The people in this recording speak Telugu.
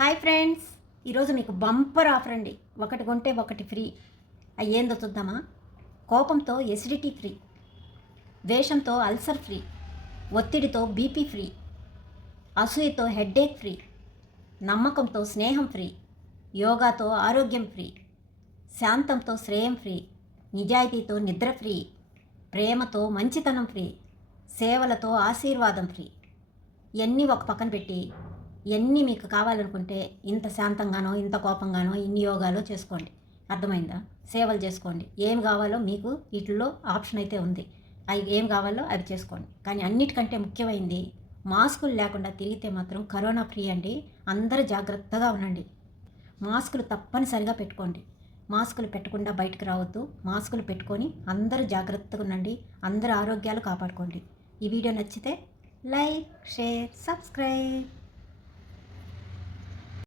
హాయ్ ఫ్రెండ్స్, ఈరోజు మీకు బంపర్ ఆఫర్ అండి. ఒకటి కొంటే ఒకటి ఫ్రీ. ఏందో చూద్దామా? కోపంతో ఎసిడిటీ ఫ్రీ, ద్వేషంతో అల్సర్ ఫ్రీ, ఒత్తిడితో బీపీ ఫ్రీ, అసూయతో హెడ్ఏక్ ఫ్రీ, నమ్మకంతో స్నేహం ఫ్రీ, యోగాతో ఆరోగ్యం ఫ్రీ, శాంతంతో శ్రేయం ఫ్రీ, నిజాయితీతో నిద్ర ఫ్రీ, ప్రేమతో మంచితనం ఫ్రీ, సేవలతో ఆశీర్వాదం ఫ్రీ. ఇవన్నీ ఒక పక్కన పెట్టి ఇవన్నీ మీకు కావాలనుకుంటే ఇంత శాంతంగానో ఇంత కోపంగానో ఇన్ని యోగాలో చేసుకోండి. అర్థమైందా? సేవలు చేసుకోండి. ఏం కావాలో మీకు వీటిల్లో ఆప్షన్ అయితే ఉంది. అవి ఏం కావాలో అవి చేసుకోండి. కానీ అన్నిటికంటే ముఖ్యమైనది, మాస్కులు లేకుండా తిరిగితే మాత్రం కరోనా ఫ్రీ అండి. అందరూ జాగ్రత్తగా ఉండండి. మాస్కులు తప్పనిసరిగా పెట్టుకోండి. మాస్కులు పెట్టకుండా బయటకు రావద్దు. మాస్కులు పెట్టుకొని అందరూ జాగ్రత్తగా ఉండండి. అందరూ ఆరోగ్యాలు కాపాడుకోండి. ఈ వీడియో నచ్చితే లైక్, షేర్, సబ్స్క్రైబ్.